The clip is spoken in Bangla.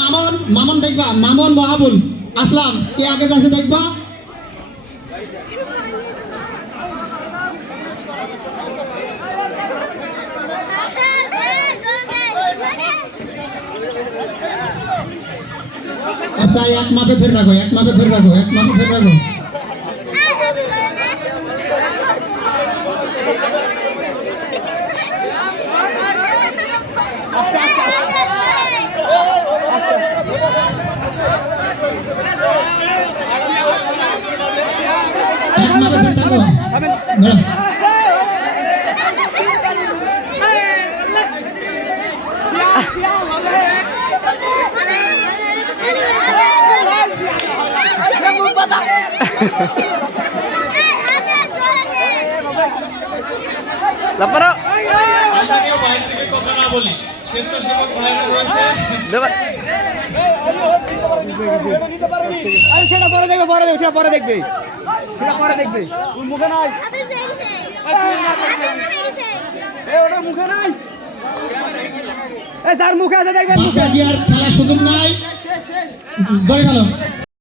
মামন মামন দেখবা, মামন মহাবুল, আসলাম। কে আগে যাচ্ছে দেখবা? আচ্ছা এক মাপে ধরে রাখো, এক মাপে ধরে রাখো, এক মাপে ধরে রাখো এক মাপে ধরে থাকো ধরো লাপারো আমরা কেউ বাইরে থেকে কথা না বলি। স্বেচ্ছাসেবক ভাইরা রয়েছে। সেটা পরে দেখবে পরে দেখবে সেটা পরে দেখবে সেটা পরে দেখবে ওর মুখে নাই এ ওটার মুখে নাই এ যার মুখে আছে দেখবেন মুখে। খেলার সুযোগ নাই। গড়ে গেল